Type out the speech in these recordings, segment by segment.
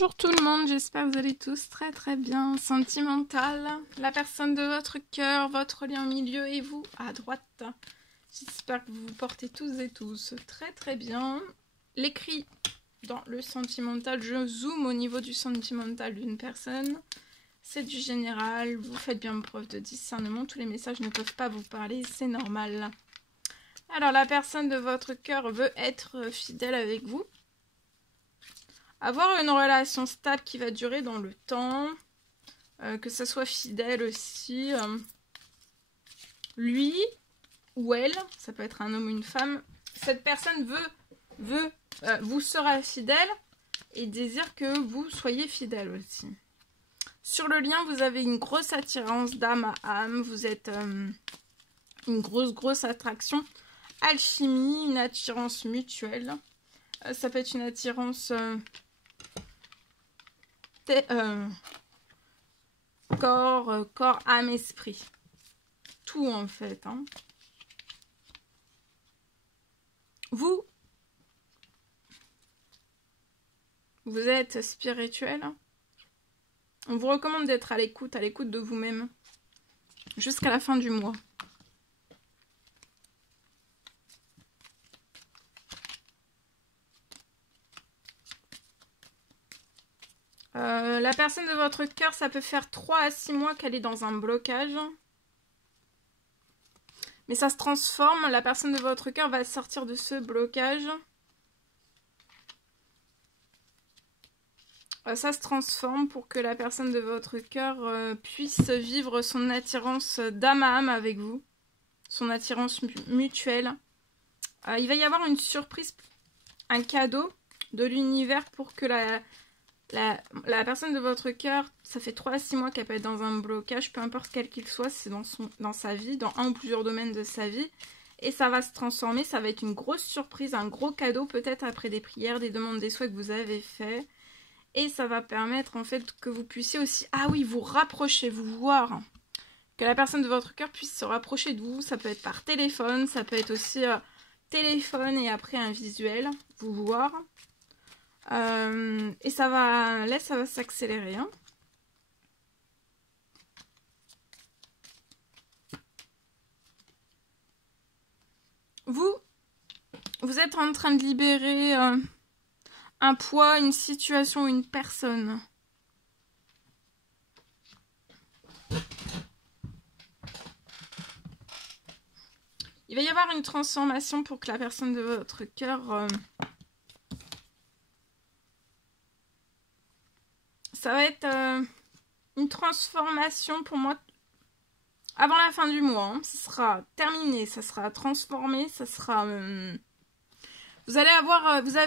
Bonjour tout le monde, j'espère que vous allez tous très très bien. Sentimental, la personne de votre cœur, votre lien au milieu et vous à droite. J'espère que vous vous portez tous et tous très très bien. L'écrit dans le sentimental, je zoome au niveau du sentimental d'une personne. C'est du général, vous faites bien preuve de discernement, tous les messages ne peuvent pas vous parler, c'est normal. Alors la personne de votre cœur veut être fidèle avec vous. Avoir une relation stable qui va durer dans le temps, que ça soit fidèle aussi. Lui ou elle, ça peut être un homme ou une femme, cette personne vous sera fidèle et désire que vous soyez fidèle aussi. Sur le lien, vous avez une grosse attirance d'âme à âme, vous êtes une grosse attraction, alchimie, une attirance mutuelle. Ça peut être une attirance... corps, âme, esprit. Tout en fait. Hein. Vous êtes spirituel. On vous recommande d'être à l'écoute de vous-même. Jusqu'à la fin du mois. La personne de votre cœur, ça peut faire 3 à 6 mois qu'elle est dans un blocage. Mais ça se transforme. La personne de votre cœur va sortir de ce blocage. Ça se transforme pour que la personne de votre cœur puisse vivre son attirance d'âme à âme avec vous. Son attirance mutuelle. Il va y avoir une surprise, un cadeau de l'univers pour que la personne de votre cœur, ça fait 3 à 6 mois qu'elle peut être dans un blocage, peu importe quel qu'il soit, c'est dans sa vie, dans un ou plusieurs domaines de sa vie. Et ça va se transformer, ça va être une grosse surprise, un gros cadeau, peut-être après des prières, des demandes, des souhaits que vous avez faits. Et ça va permettre en fait que vous puissiez aussi, vous rapprocher, vous voir. Que la personne de votre cœur puisse se rapprocher de vous, ça peut être par téléphone, ça peut être aussi téléphone et après un visuel, vous voir. Et ça va s'accélérer. Hein. Vous êtes en train de libérer un poids, une situation, une personne. Il va y avoir une transformation pour que la personne de votre cœur... ça va être une transformation pour moi avant la fin du mois. Hein. Ça sera terminé, ça sera transformé, ça sera... vous avez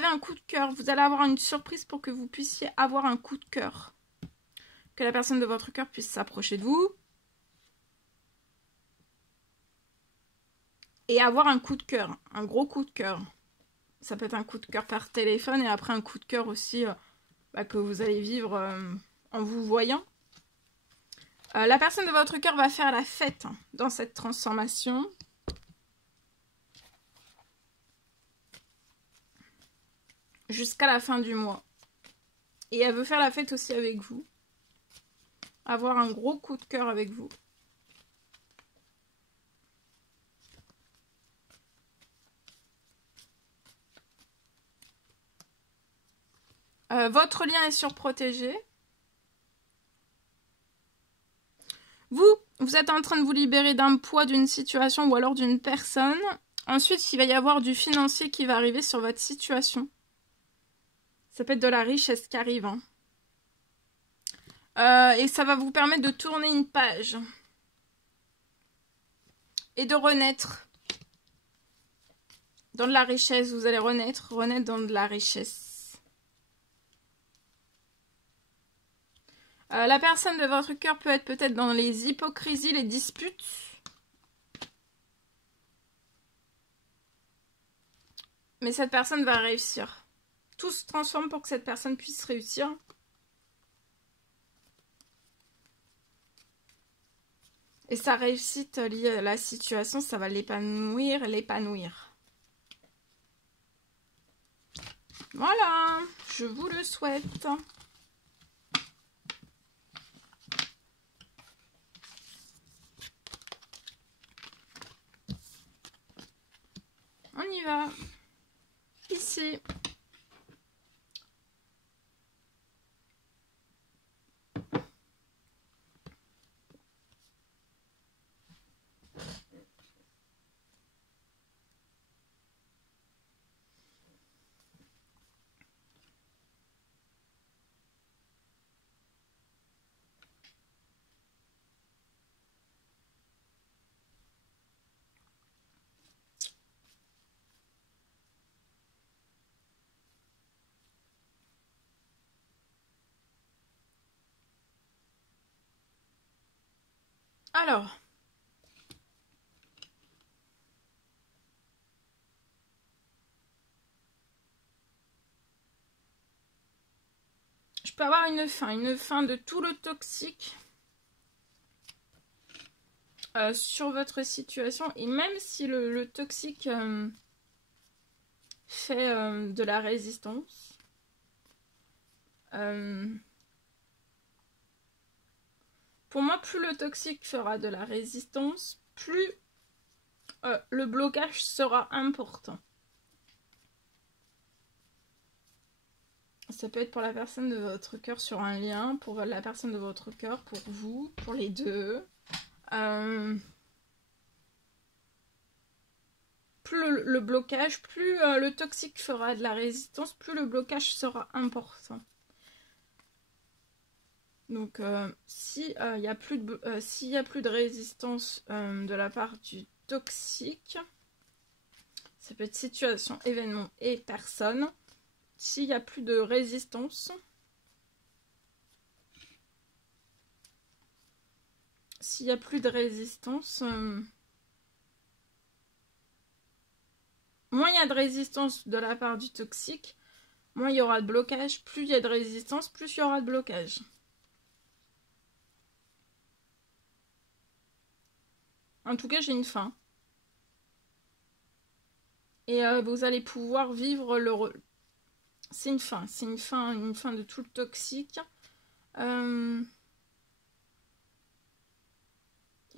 un coup de cœur, vous allez avoir une surprise pour que vous puissiez avoir un coup de cœur. Que la personne de votre cœur puisse s'approcher de vous. Et avoir un coup de cœur, un gros coup de cœur. Ça peut être un coup de cœur par téléphone et après un coup de cœur aussi... que vous allez vivre en vous voyant. La personne de votre cœur va faire la fête dans cette transformation. Jusqu'à la fin du mois. Et elle veut faire la fête aussi avec vous. Avoir un gros coup de cœur avec vous. Votre lien est surprotégé. Vous êtes en train de vous libérer d'un poids, d'une situation ou alors d'une personne. Ensuite, il va y avoir du financier qui va arriver sur votre situation. Ça peut être de la richesse qui arrive. Hein. Et ça va vous permettre de tourner une page. Et de renaître. Dans de la richesse, vous allez renaître dans de la richesse. La personne de votre cœur peut être peut-être dans les hypocrisies, les disputes. Mais cette personne va réussir. Tout se transforme pour que cette personne puisse réussir. Et sa réussite liée à la situation, ça va l'épanouir. Voilà, je vous le souhaite. y va. Ici. Alors, je peux avoir une fin de tout le toxique sur votre situation. Et même si le toxique fait de la résistance, pour moi, plus le toxique fera de la résistance, plus le blocage sera important. Ça peut être pour la personne de votre cœur sur un lien, pour la personne de votre cœur, pour vous, pour les deux. Plus le blocage, plus le toxique fera de la résistance, plus le blocage sera important. Donc, s'il n'y a plus de résistance de la part du toxique, ça peut être situation, événement et personne. S'il n'y a plus de résistance, moins il y a de résistance de la part du toxique, moins il y aura de blocage. Plus il y a de résistance, plus il y aura de blocage. En tout cas, j'ai une fin. Et vous allez pouvoir vivre le... C'est une fin de tout le toxique. Et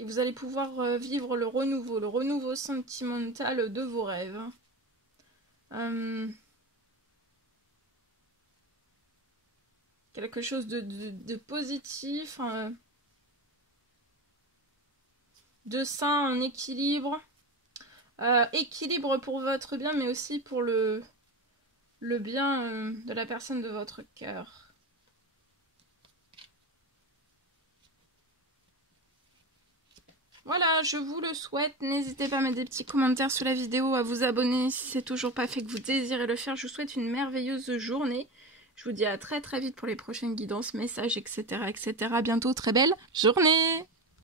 vous allez pouvoir vivre le renouveau sentimental de vos rêves. Quelque chose de positif, de sain, en équilibre. Équilibre pour votre bien, mais aussi pour le bien de la personne de votre cœur. Voilà, je vous le souhaite. N'hésitez pas à mettre des petits commentaires sous la vidéo, à vous abonner si c'est toujours pas fait, que vous désirez le faire. Je vous souhaite une merveilleuse journée. Je vous dis à très vite pour les prochaines guidances, messages, etc. etc. À bientôt, très belle journée!